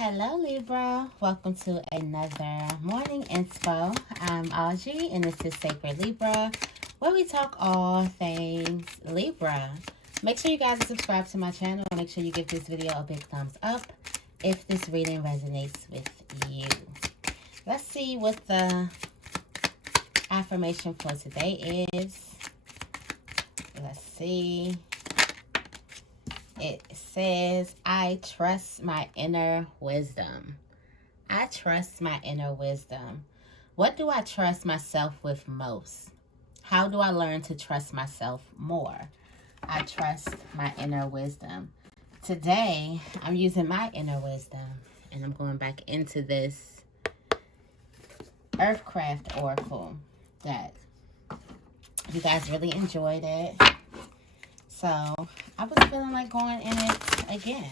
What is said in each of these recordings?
Hello Libra, welcome to another morning inspo. I'm Auji and this is Sacred Libra, where we talk all things Libra. Make sure you guys are subscribed to my channel. Make sure you give this video a big thumbs up if this reading resonates with you. Let's see what the affirmation for today is. Let's see. It says, I trust my inner wisdom. I trust my inner wisdom. What do I trust myself with most? How do I learn to trust myself more? I trust my inner wisdom. Today, I'm using my inner wisdom, and I'm going back into this Earthcraft Oracle deck. You guys really enjoyed it. So, I was feeling like going in it again.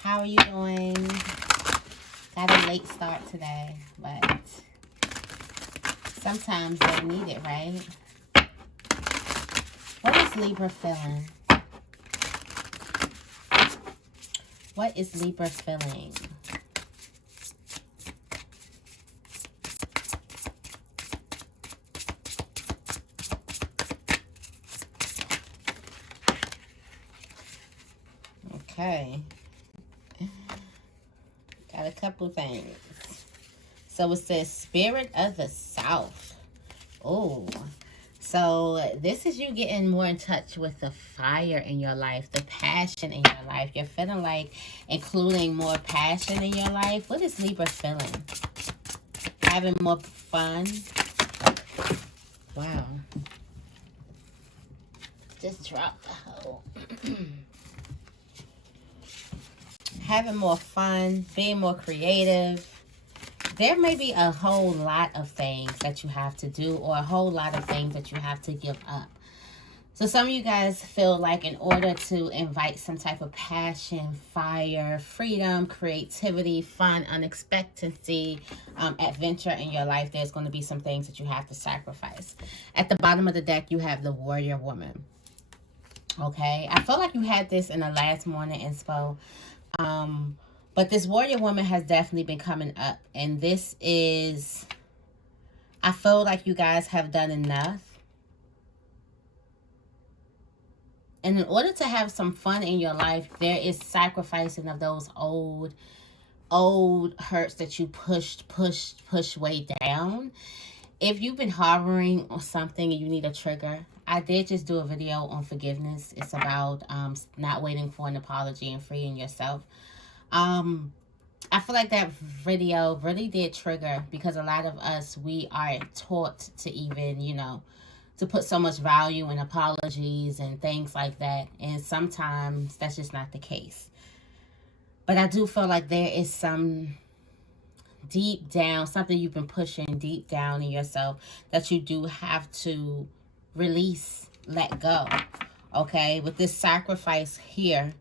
How are you doing? Got a late start today, but sometimes they need it, right? What is Libra feeling? What is Libra feeling? Okay. Got a couple things. So it says Spirit of the South. Oh. So this is you getting more in touch with the fire in your life, the passion in your life. You're feeling like including more passion in your life. What is Libra feeling? Having more fun. Wow. Just drop the whole. Having more fun, being more creative. There may be a whole lot of things that you have to do or a whole lot of things that you have to give up. So some of you guys feel like in order to invite some type of passion, fire, freedom, creativity, fun, unexpectancy, adventure in your life, there's going to be some things that you have to sacrifice. At the bottom of the deck, you have the Warrior Woman. Okay, I feel like you had this in the last morning inspo. But this Warrior Woman has definitely been coming up. And this is, I feel like you guys have done enough. And in order to have some fun in your life, there is sacrificing of those old hurts that you push way down. If you've been harboring on something and you need a trigger, I did just do a video on forgiveness. It's about not waiting for an apology and freeing yourself. I feel like that video really did trigger because a lot of us, we are taught to even, to put so much value in apologies and things like that. And sometimes that's just not the case. But I do feel like there is some deep down, something you've been pushing deep down in yourself that you do have to release, let go. Okay, with this sacrifice here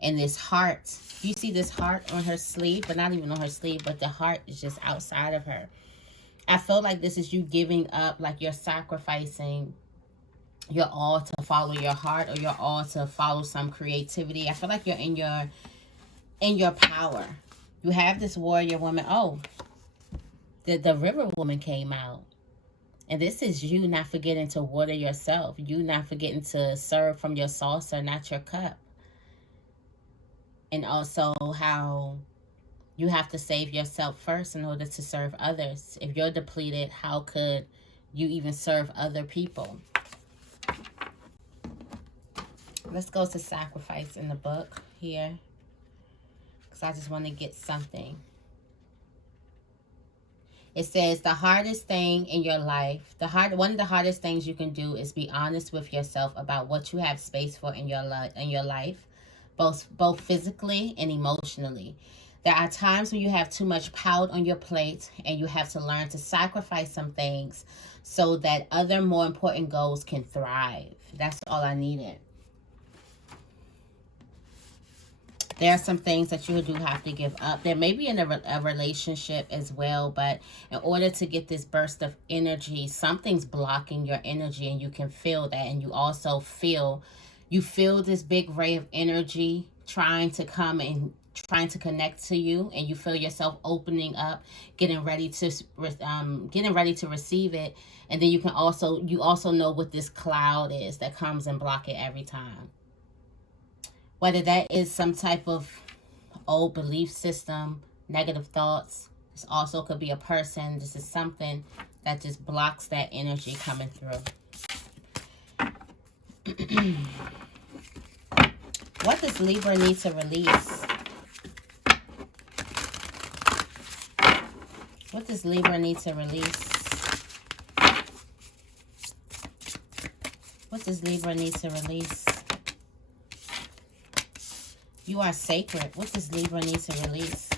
and this heart, you see this heart on her sleeve, but not even on her sleeve, but the heart is just outside of her. I feel like this is you giving up, like you're sacrificing your all to follow your heart, or your all to follow some creativity. I feel like you're in your power. You have this Warrior Woman. Oh, the River Woman came out. And this is you not forgetting to water yourself. You not forgetting to serve from your saucer, not your cup. And also how you have to save yourself first in order to serve others. If you're depleted, how could you even serve other people? Let's go to sacrifice in the book here, because I just want to get something. It says the hardest thing in your life, one of the hardest things you can do is be honest with yourself about what you have space for in your life, both physically and emotionally. There are times when you have too much pout on your plate and you have to learn to sacrifice some things so that other more important goals can thrive. That's all I needed. There are some things that you do have to give up. There may be in a relationship as well, but in order to get this burst of energy, something's blocking your energy, and you can feel that. And you also feel You feel this big ray of energy trying to come and trying to connect to you, and you feel yourself opening up, getting ready to receive it. And then you also know what this cloud is that comes and block it every time. Whether that is some type of old belief system, negative thoughts. This also could be a person. This is something that just blocks that energy coming through. What does Libra need to release? What does Libra need to release? What does Libra need to release? You are sacred. What does Libra need to release?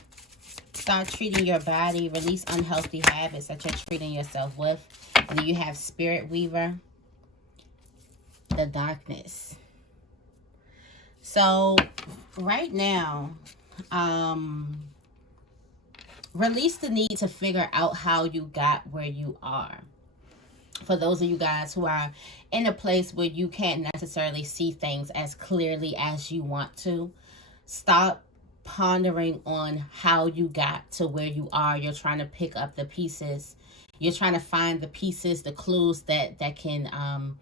Start treating your body. Release unhealthy habits that you're treating yourself with. And then you have Spirit Weaver. The darkness. So, right now, release the need to figure out how you got where you are. For those of you guys who are in a place where you can't necessarily see things as clearly as you want to, stop pondering on how you got to where you are. You're trying to pick up the pieces. You're trying to find the pieces, the clues that can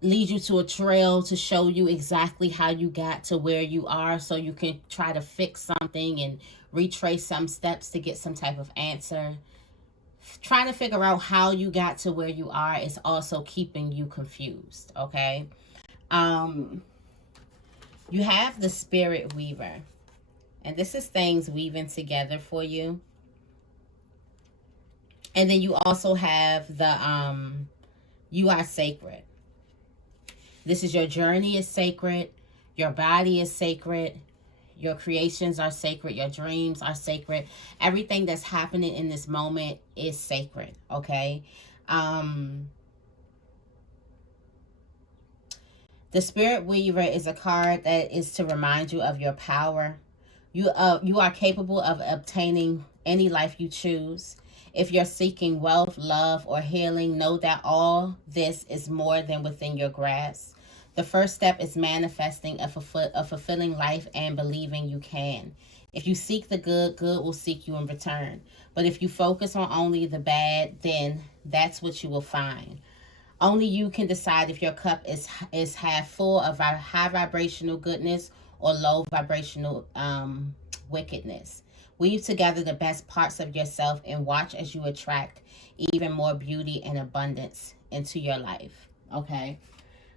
lead you to a trail to show you exactly how you got to where you are, so you can try to fix something and retrace some steps to get some type of answer. Trying to figure out how you got to where you are is also keeping you confused, okay? You have the Spirit Weaver, and this is things weaving together for you. And then you also have the you are sacred. This is your journey is sacred. Your body is sacred. Your creations are sacred. Your dreams are sacred. Everything that's happening in this moment is sacred, okay? The Spirit Weaver is a card that is to remind you of your power. You are capable of obtaining any life you choose. If you're seeking wealth, love, or healing, know that all this is more than within your grasp. The first step is manifesting a fulfilling life and believing you can. If you seek the good, good will seek you in return. But if you focus on only the bad, then that's what you will find. Only you can decide if your cup is half full of high vibrational goodness or low vibrational wickedness. Weave together the best parts of yourself and watch as you attract even more beauty and abundance into your life. Okay?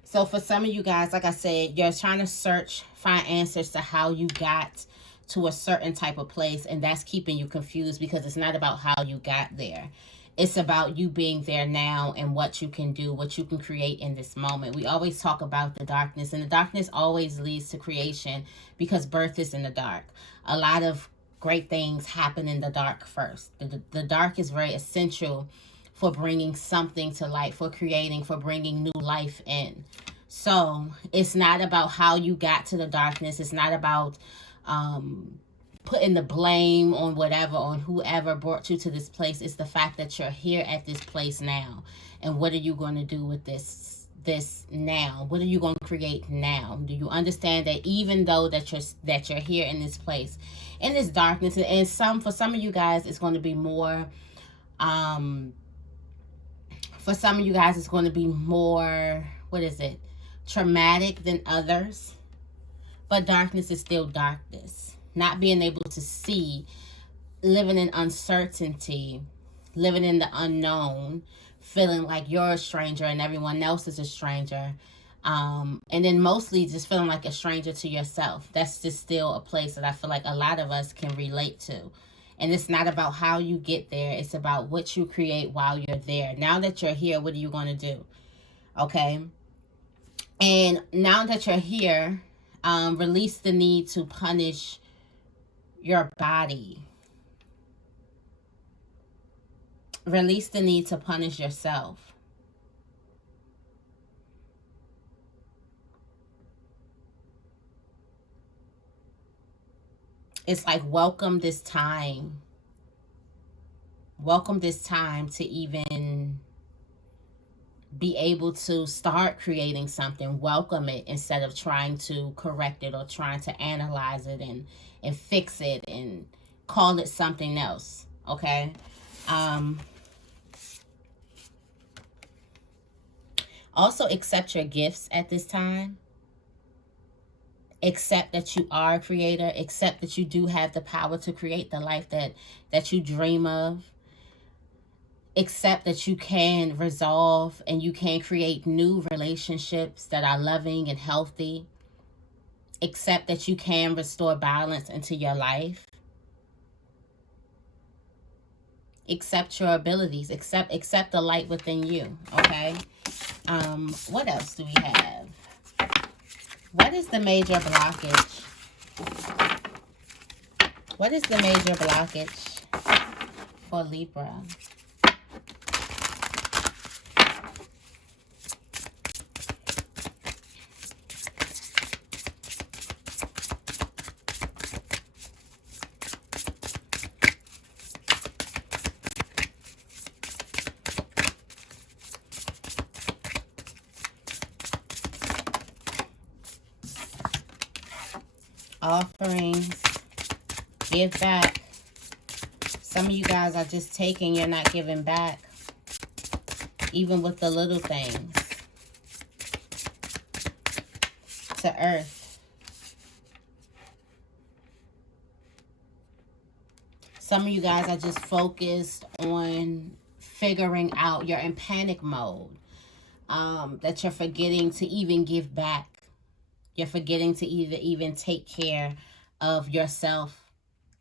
So for some of you guys, like I said, you're trying to find answers to how you got to a certain type of place, and that's keeping you confused because it's not about how you got there. It's about you being there now and what you can do, what you can create in this moment. We always talk about the darkness, and the darkness always leads to creation because birth is in the dark. A lot of great things happen in the dark first. The dark is very essential for bringing something to light, for creating, for bringing new life in. So it's not about how you got to the darkness. It's not about putting the blame on whatever, on whoever brought you to this place. It's the fact that you're here at this place now. And what are you going to do with this now? What are you going to create now? Do you understand that even though that you're here in this place, in this darkness, and for some of you guys, it's going to be more, for some of you guys, it's going to be more, traumatic than others. But darkness is still darkness. Not being able to see, living in uncertainty, living in the unknown, feeling like you're a stranger and everyone else is a stranger. And then mostly just feeling like a stranger to yourself. That's just still a place that I feel like a lot of us can relate to. And it's not about how you get there. It's about what you create while you're there. Now that you're here, what are you going to do? Okay? And now that you're here, release the need to punish your body. Release the need to punish yourself. It's like welcome this time. Welcome this time to even be able to start creating something, welcome it instead of trying to correct it or trying to analyze it and fix it and call it something else. Okay. Also accept your gifts at this time. Accept that you are a creator. Accept that you do have the power to create the life that you dream of. Accept that you can resolve and you can create new relationships that are loving and healthy. Accept that you can restore balance into your life. Accept your abilities. Accept the light within you. Okay. What else do we have? What is the major blockage? What is the major blockage for Libra? Offerings, give back. Some of you guys are just taking, you're not giving back, even with the little things. To earth. Some of you guys are just focused on figuring out, you're in panic mode, that you're forgetting to even give back. You're forgetting to even take care of yourself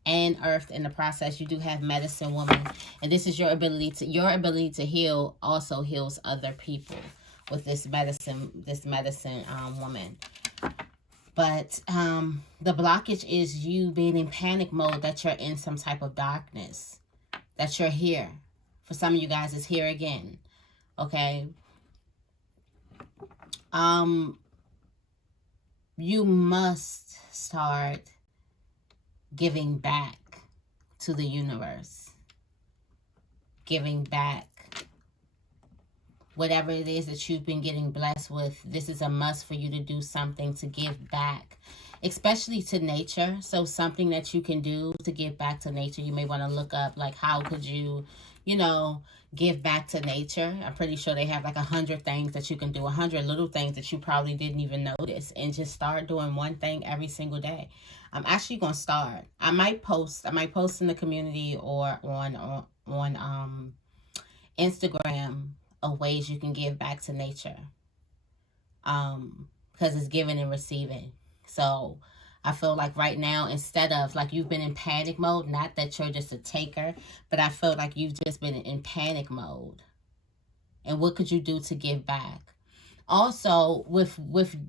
and earth in the process. You do have medicine woman. And this is your ability to heal also heals other people with this medicine woman. But the blockage is you being in panic mode, that you're in some type of darkness. That you're here. For some of you guys, it's here again. Okay. You must start giving back to the universe. Giving back. Whatever it is that you've been getting blessed with, this is a must for you to do something to give back. Especially to nature. So something that you can do to give back to nature. You may want to look up, like, how could you, give back to nature. I'm pretty sure they have like 100 things that you can do, 100 little things that you probably didn't even notice, and just start doing one thing every single day. I'm actually going to start. I might post in the community or on Instagram of ways you can give back to nature. Because it's giving and receiving. So I feel like right now, instead of like you've been in panic mode, not that you're just a taker, but I feel like you've just been in panic mode. And what could you do to give back? Also, with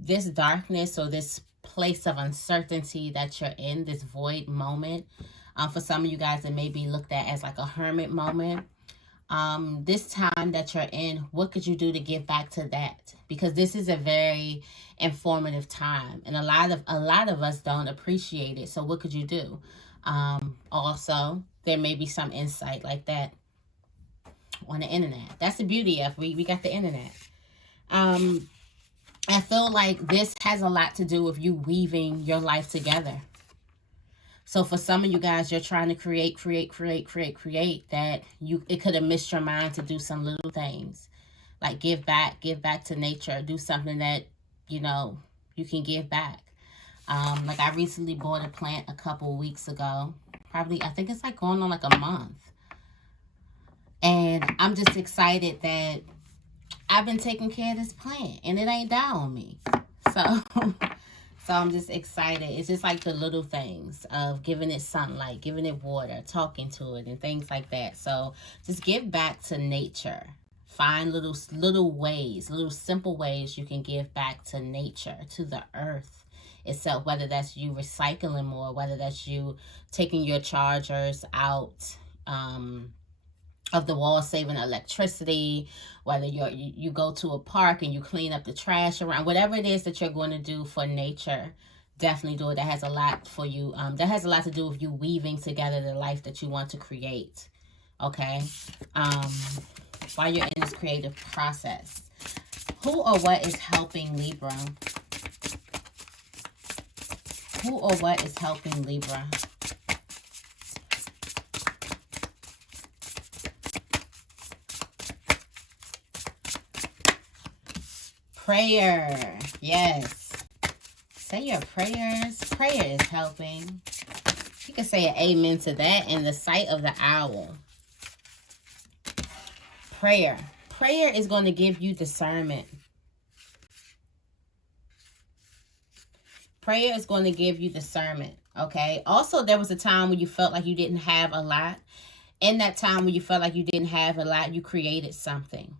this darkness or this place of uncertainty that you're in, this void moment, for some of you guys, it may be looked at as like a hermit moment. This time that you're in, what could you do to give back to that? Because this is a very informative time, and a lot of us don't appreciate it. So what could you do? Also, there may be some insight like that on the internet. That's the beauty of we got the internet. I feel like this has a lot to do with you weaving your life together. So for some of you guys, you're trying to create that it could have missed your mind to do some little things. Like give back to nature, do something that, you can give back. Like I recently bought a plant a couple weeks ago. Probably, I think it's like going on like a month. And I'm just excited that I've been taking care of this plant and it ain't down on me. So I'm just excited. It's just like the little things of giving it sunlight, giving it water, talking to it, and things like that. So just give back to nature. Find little ways, little simple ways you can give back to nature, to the earth itself. Whether that's you recycling more, whether that's you taking your chargers out of the wall, saving electricity, whether you go to a park and you clean up the trash around, whatever it is that you're going to do for nature, definitely do it. That has a lot for you. That has a lot to do with you weaving together the life that you want to create. Okay. While you're in this creative process. Who or what is helping Libra? Who or what is helping Libra? Prayer. Yes. Say your prayers. Prayer is helping. You can say an amen to that in the sight of the owl. Prayer. Prayer is going to give you discernment. Prayer is going to give you discernment, okay? Also, there was a time when you felt like you didn't have a lot. In that time when you felt like you didn't have a lot, you created something.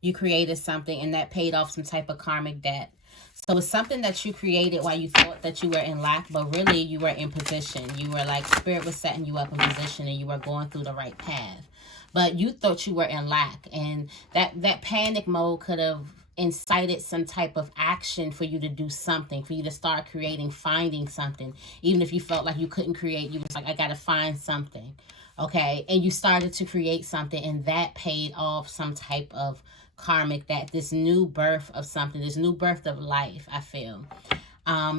You created something, and that paid off some type of karmic debt. So it's something that you created while you thought that you were in lack, but really you were in position. You were like, Spirit was setting you up in position and you were going through the right path. But you thought you were in lack, and that panic mode could have incited some type of action for you to do something, for you to start creating, finding something. Even if you felt like you couldn't create, you was like, I got to find something. Okay. And you started to create something, and that paid off some type of karmic, that this new birth of something, this new birth of life, I feel,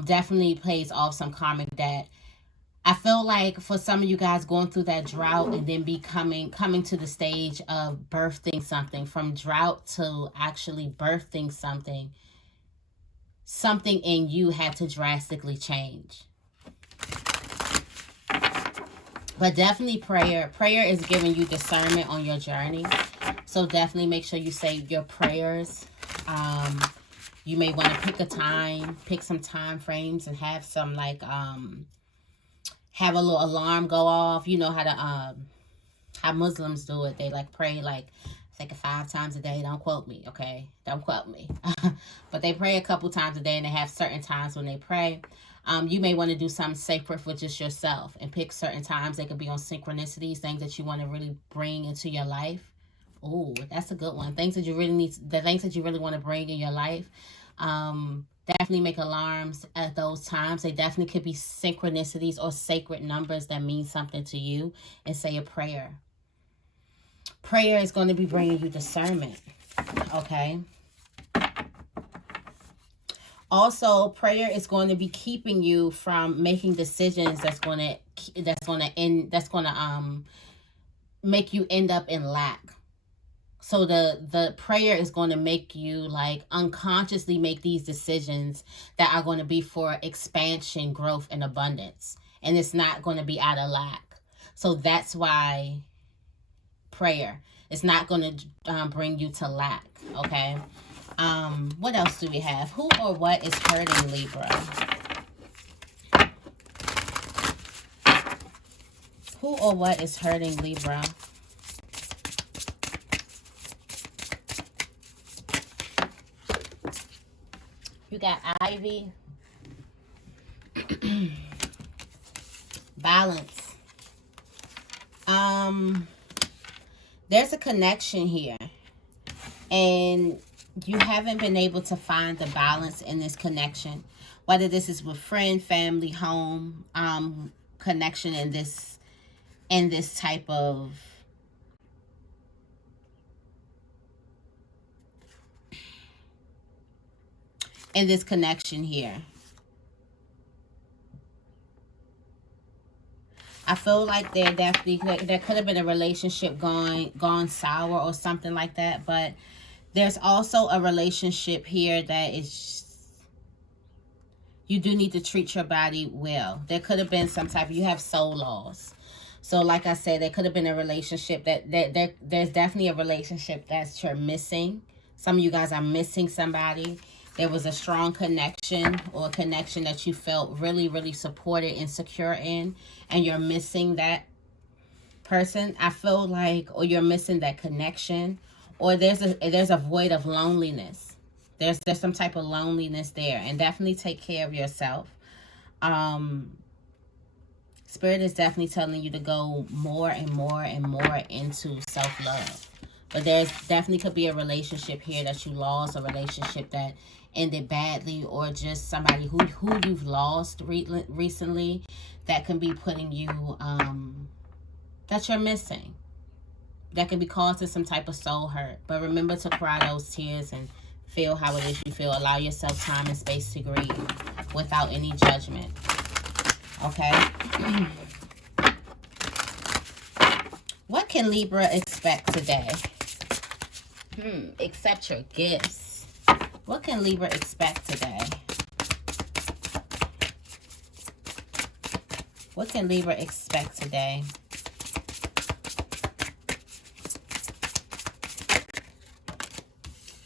definitely pays off some karmic debt. I feel like for some of you guys going through that drought and then coming to the stage of birthing something, from drought to actually birthing something in you had to drastically change. But definitely prayer. Prayer is giving you discernment on your journey. So definitely make sure you say your prayers. You may want to pick some time frames and have some like have a little alarm go off. You know how Muslims do it. They like pray like I think 5 times a day. Don't quote me, okay? Don't quote me. But they pray a couple times a day, and they have certain times when they pray. You may want to do something sacred for just yourself and pick certain times. They could be on synchronicities, things that you want to really bring into your life. Oh, that's a good one. Things that you really need, the things that you really want to bring in your life. Definitely make alarms at those times. They definitely could be synchronicities or sacred numbers that mean something to you, and say a prayer. Prayer is going to be bringing you discernment, okay? Also, prayer is going to be keeping you from making decisions that's going to make you end up in lack. So the prayer is going to make you like unconsciously make these decisions that are going to be for expansion, growth, and abundance. And it's not going to be out of lack. So that's why prayer is not going to bring you to lack, okay? What else do we have? Who or what is hurting Libra? Who or what is hurting Libra? You got Ivy. Balance. There's a connection here. And you haven't been able to find the balance in this connection. Whether this is with friend, family, home, connection in this type of connection here. I feel like there could have been a relationship gone sour or something like that, but there's also a relationship here that is, you do need to treat your body well. There could have been some type of, you have soul loss. So like I said, there could have been a relationship there's definitely a relationship that you're missing. Some of you guys are missing somebody. There was a strong connection, or a connection that you felt really, really supported and secure in, and you're missing that person. I feel like, or you're missing that connection, or there's a void of loneliness. There's some type of loneliness there, and definitely take care of yourself. Spirit is definitely telling you to go more and more and more into self-love. But there's definitely could be a relationship here that you lost, a relationship that ended badly, or just somebody who you've lost recently that can be putting you, that you're missing. that can be causing some type of soul hurt. But remember to cry those tears and feel how it is you feel. Allow yourself time and space to grieve without any judgment. Okay? What can Libra expect today? Accept your gifts. What can Libra expect today? What can Libra expect today?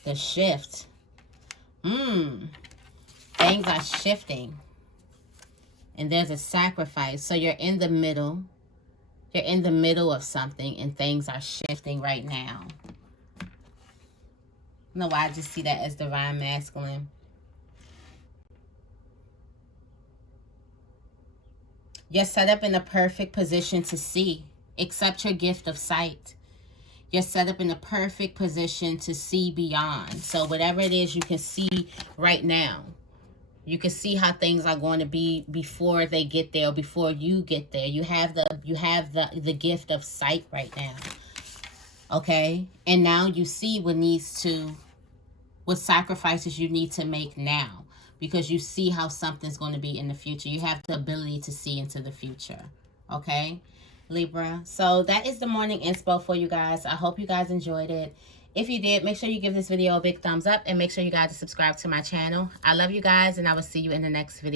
The shift. Things are shifting. And there's a sacrifice. So you're in the middle. You're in the middle of something and things are shifting right now. I don't know why I just see that as divine masculine. You're set up in a perfect position to see. Accept your gift of sight. You're set up in a perfect position to see beyond. So whatever it is you can see right now, you can see how things are going to be before they get there, or before you get there. You have the gift of sight right now. Okay? And now you see what sacrifices you need to make now, because you see how something's going to be in the future. You have the ability to see into the future. Okay, Libra? So that is the morning inspo for you guys. I hope you guys enjoyed it. If you did, make sure you give this video a big thumbs up and make sure you guys subscribe to my channel. I love you guys, and I will see you in the next video.